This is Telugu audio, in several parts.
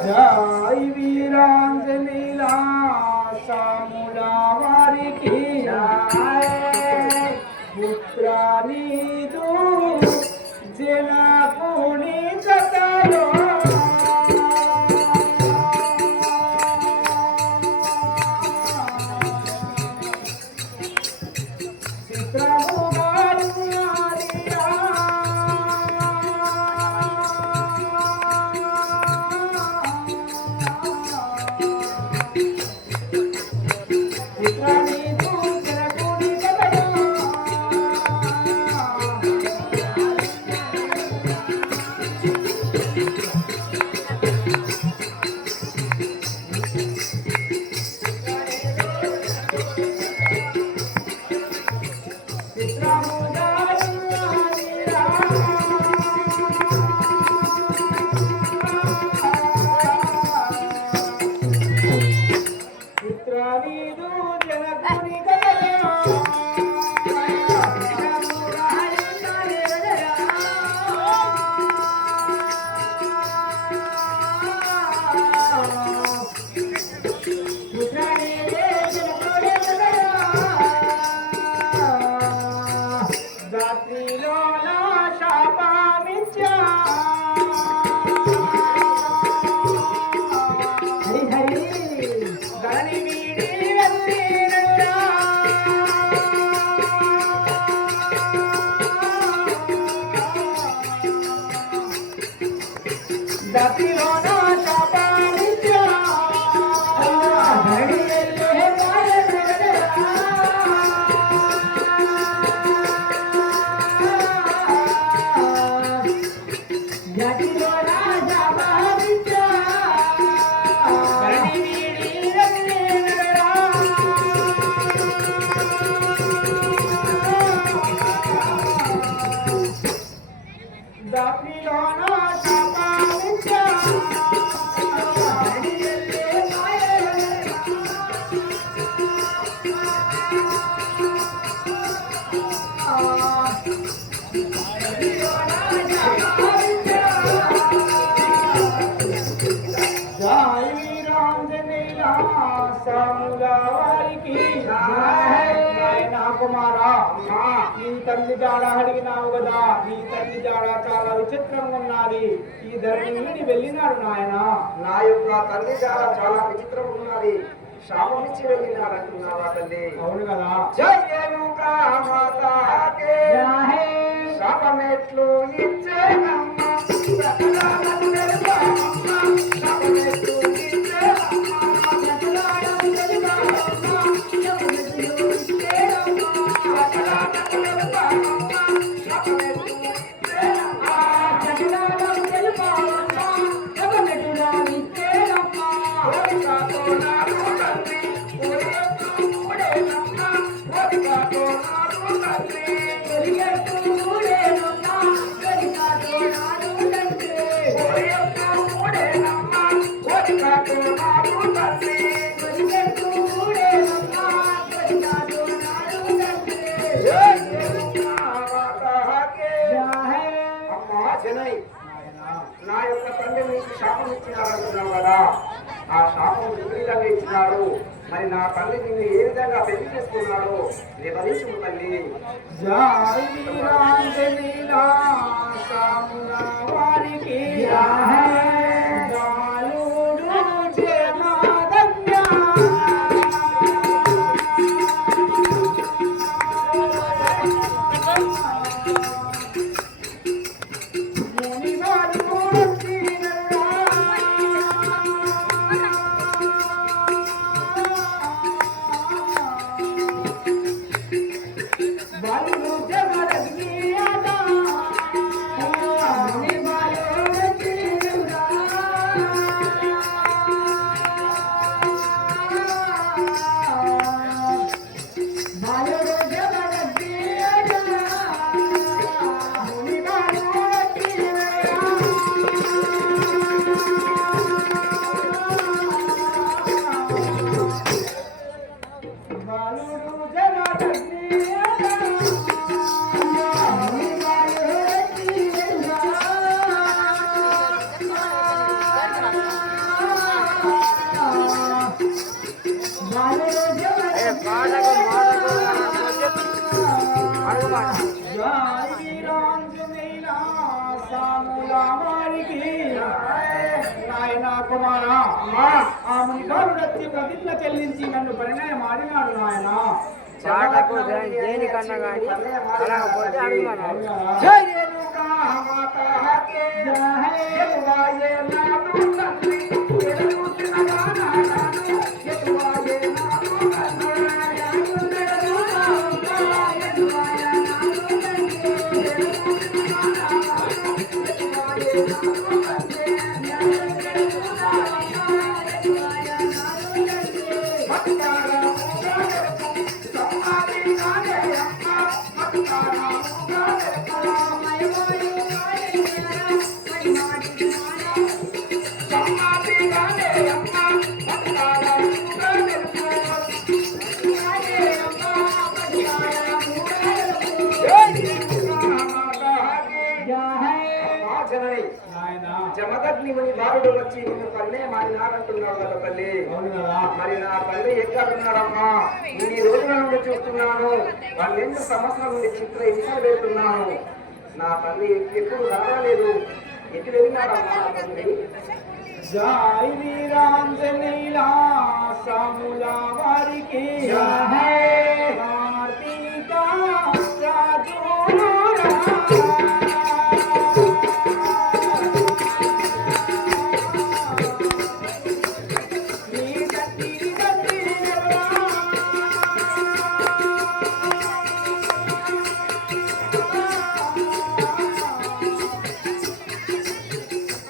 జై వీరాంజనేయుల సాముల వారికి పుత్రానీదు జనకుని కథలో కుమారా నీ తల్లి జాడ అడిగినావు కదా నీ తల్లి జాడ చాలా విచిత్రంగా ఉన్నది ఈ ధరణిని వెళ్ళినాడు నాయన నా యొక్క తల్లి జాడ చాలా విచిత్రంగా ఉన్నది శాపం ఇచ్చి వెళ్ళినాడు అంటున్నావా తల్లి అవును కదా శాపమెట్లు ఇచ్చే నా యొక్క తండ్రి నీకు శాపం ఇచ్చినాడు అంటున్నావు కదా ఆ శాపం విపరీతంగా ఇచ్చినాడు మరి నా తల్లి నిన్ను ఏ విధంగా పెళ్లి చేసుకున్నాడు వివరించు తల్లి జై వీరాంజనేయ సాముల వారికి నాయనా కుమారా ఆ మునిగాడు వచ్చి ప్రతిజ్ఞ చెల్లించి నన్ను పరిణయం ఆడినాడు నాయన దేనికన్నా కానీ అలాగపోతే అడుగుమన్నా జై రేణుకా మాతా కే జయ నాదు తండ్రి ఎలుగుతున్న గానాను ఎలువాయే నాదు జమదగ్ని ముని బాలుడు వచ్చి నిన్ను పల్లె మాడినాడంటున్నావు కదా తల్లి. మరి నా తల్లి ఎక్కడున్నాడమ్మా? ఈ రోజుల నుండి చూస్తున్నాను, 12 సంవత్సరాల నుండి చిత్ర హింసలు పెడుతున్నాను. నా తల్లి ఎప్పుడు రాలేదు, ఎటు వెళ్ళినాడమ్మా నా తల్లి? జై వీరాంజనేయ సాముల వారికి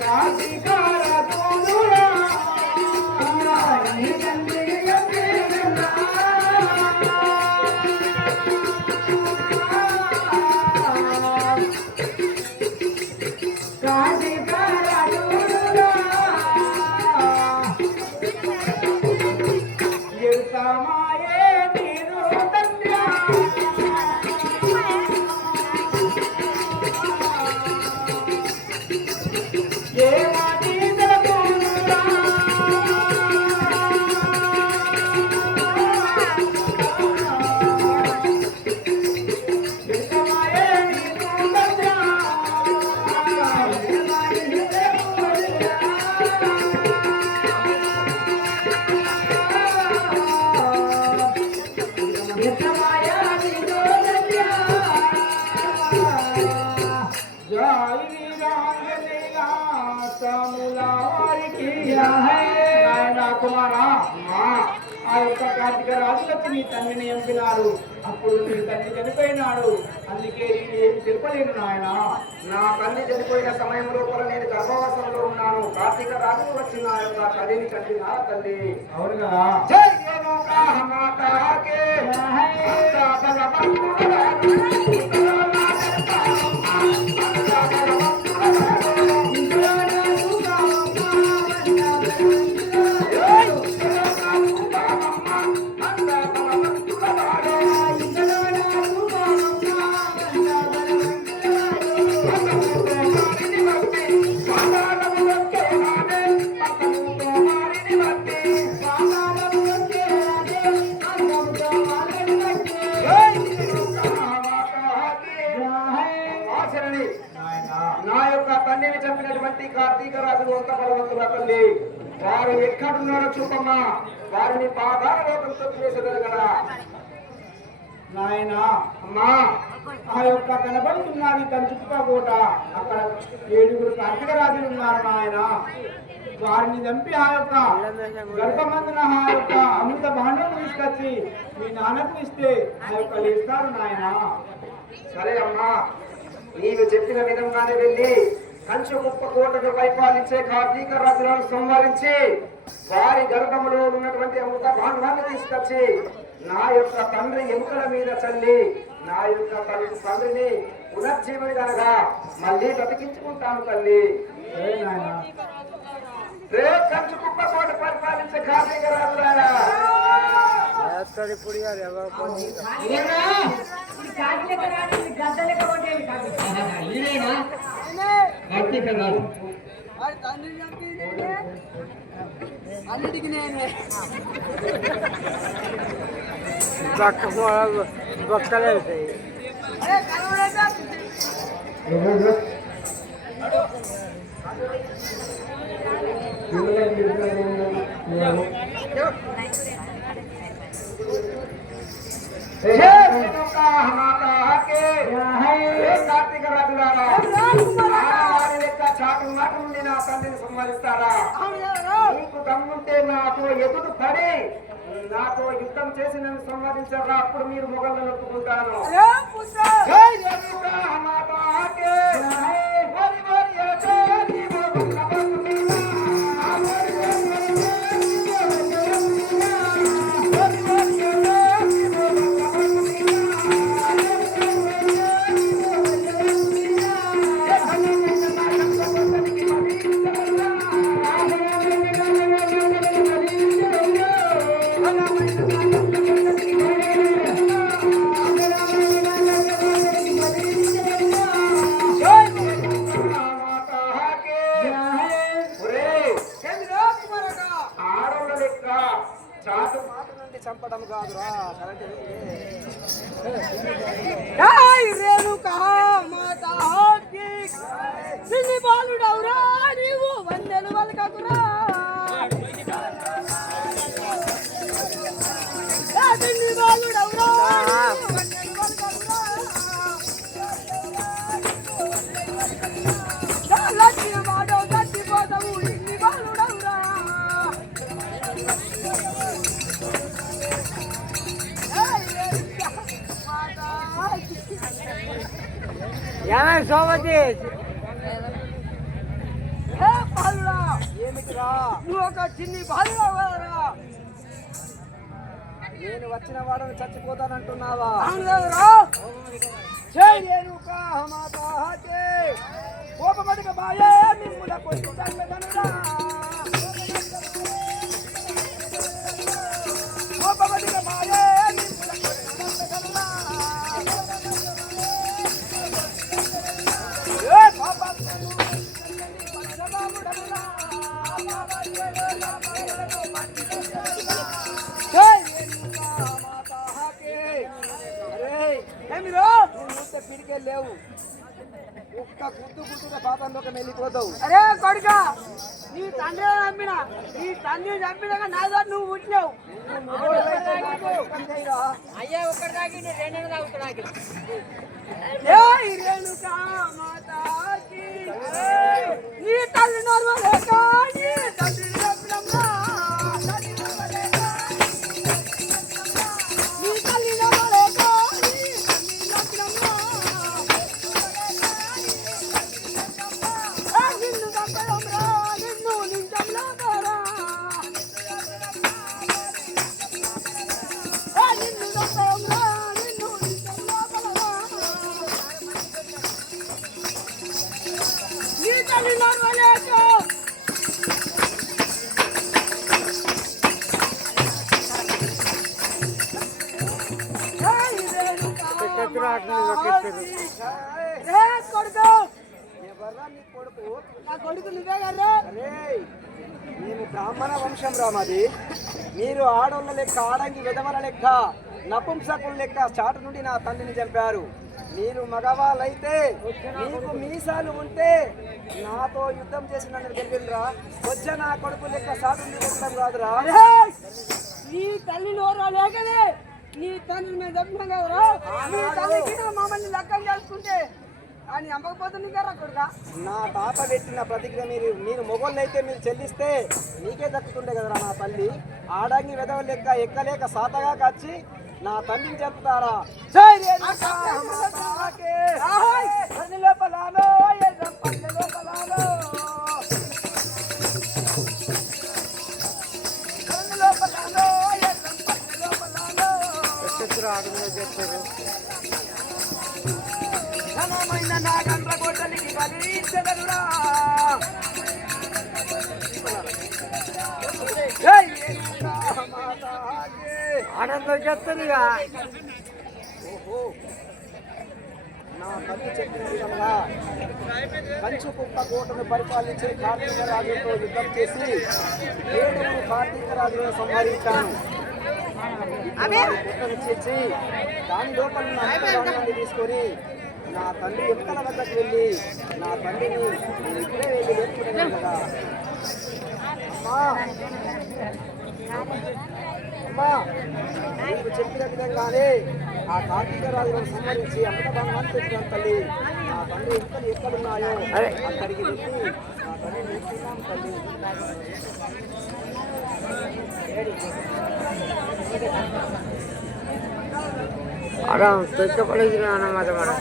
కార్తీక రాజురా ఆ యొక్క కార్తీక రాజులు వచ్చి నీ తండ్రిని ఎంపినారు. అప్పుడు నీ తండ్రి చనిపోయినాడు, అందుకే నేను ఏమి తెలుపలేను నాయన. నా తల్లి చనిపోయిన సమయం లోపల నేను గర్భవాసంలో ఉన్నాను. కార్తీక రాజులు వచ్చి నా యొక్క తల్లిని కంటినా తల్లి. అవును కదా. జై రేణుకా మాతా కే నా యొక్క తండ్రిని చంపినటువంటి కార్తీక రాజులు వంత పర్వతుల తల్లి, వారు ఎక్కడున్నారో చూపమ్మా. వారిని పాదాల లోకంతో వేసేదరగడా నాయన. అమ్మా. ఆ యొక్క కనబడుతున్నది కంచుకుప్ప కోట, అక్కడ 7 కార్తీక రాజులు ఉన్నారు నాయన. వారిని చంపి ఆ యొక్క గర్భమందున ఆ యొక్క అమృత భాండం తీసుకొచ్చి మీ నాన్నకు ఇస్తే ఆ యొక్క లేస్తారు నాయన. సరే అమ్మా, నీవు చెప్పిన విధంగానే వెళ్ళి కంచుకుప్ప కోటను పరిపాలించే కార్తీక రాజులను సంహరించి వారి గర్భములో ఉన్నటువంటి అమృత భాండాన్ని తీసుకొచ్చి నా యొక్క తండ్రి ఎముకల మీద చల్లి నా యొక్క తండ్రిని పునర్జీవని కనుక మళ్ళీ బతికించుకుంటాను తల్లి. రే కంచుకుప్ప కోట పరిపాలించే కార్తీక రాజులారా, అన్నిటికీ నేనే బొక్కలే అవుతాయి. కార్తీక రాజులారా చాటు నాటు నుండి నా తండ్రిని సంహరిస్తారా? నీకు దమ్ముంటే నాతో ఎదురు పడి నాతో యుద్ధం చేసి నన్ను సంహరించారా? అప్పుడు మీరు మొగలను ఒప్పుకుంటాను. చంపడం కాదురా బాలుడవురా నీవు వందెలు వలకకురా బాలుడవురా లక్ష్మి మాటో చచ్చిపోతావు ఇన్ని బాలుడవురా సోమతి ఏమిటిరా? నువ్వు ఒక చిన్ని బాలుడవురా నేను వచ్చిన వాడని చచ్చిపోతానంటున్నావా? కోపమడిక బాయే మిమ్ముల కొట్టు చంపెదనురా కోపమడిక బాయే మిమ్ముల కొట్టు చంపెదనురా ఏ పాపము పరమబాబుడనురా పిడికే లేవు ఒక్క గుర్తు గుర్తుగా పాపంలోకి వెళ్ళిపోతావు. అరే కొడుక నీ తండ్రి చంపిన నీ తండ్రి చంపినాక నాదో నువ్వు పుట్టినావు అయ్యా ఒక్కడి తాగి రెండు తాగుతాడు నీ తల్లి నోర్వలేక నీ తండ్రి చంపినమ్మా నీ తల్లి నోర్వలేక నేను బ్రాహ్మణ వంశం రా మాది. మీరు ఆడోళ్ళ లెక్క ఆడంగి విధవల లెక్క నపుంసకుల లెక్క చాటు నుండి నా తండ్రిని చంపారు. మీరు మగవాళ్ళైతే మీకు మీసాలు ఉంటే నాతో యుద్ధం చేసి నన్ను గెలిపినరా? వచ్చే నా కొడుకు లెక్క చాటు నుండి కొట్టడం కాదురా. నీ తల్లి నోరా లేకనే నీ తండ్రి మేము చంపినాం కదరా. నీ తల్లికి మమ్మల్ని లెక్కం చేసుకుంటే అని అమ్మకపోతుంది కదా కొడుక. నా తాత పెట్టిన ప్రతిజ్ఞ మీరు మొగోళ్ళు అయితే మీరు చెల్లిస్తే నీకే దక్కుతుండే కదరా నా తల్లి. ఆడంగి వెదవ లెక్క ఎక్కలేక సాతగా కచ్చి నా తల్లిని చెప్తారా? చెప్పారు ఆనందం చెప్తాను. ఓహో, నా తల్లి చెప్పిన విధంగా కంచుకుప్ప కోటను పరిపాలించే కార్తీక రాజుతో యుద్ధం చేసి 7 కార్తీక రాజులను సంహరించాను. పుట్టను చేర్చి దాని లోపల ఉన్న అమృతభాండాన్ని తీసుకొని నా తండ్రి ఎముకల వద్దకు వెళ్ళి నా తండ్రిని నేను ఇప్పుడే వెళ్ళి లేపుకున్నాను కదా. అమ్మా నీకు చెప్పిన విధంగానే ఆ కార్తీక రాజులను సంహరించి అమృతభాండాన్ని తెచ్చాను తల్లి. నా తండ్రి ఎముకలు ఎక్కడున్నాయో అక్కడికి వెళ్ళి నా తండ్రి నేర్చుకున్నాం తల్లి. Orang tutup lagi mana mana.